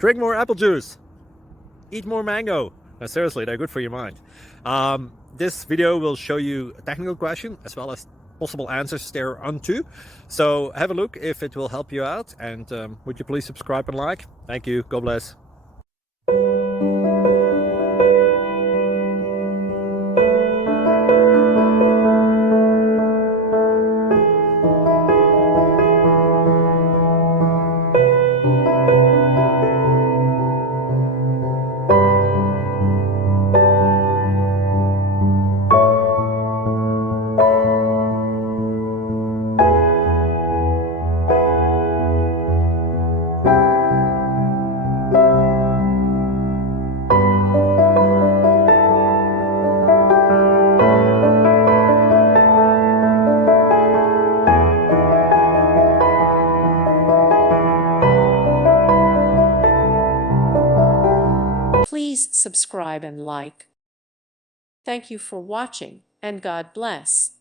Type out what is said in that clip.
Drink more apple juice. Eat more mango. No, seriously, they're good for your mind. This video will show you a technical question as well as possible answers thereunto. So have a look if it will help you out, and would you please subscribe and like? Thank you. God bless. Please subscribe and like. Thank you for watching, and God bless.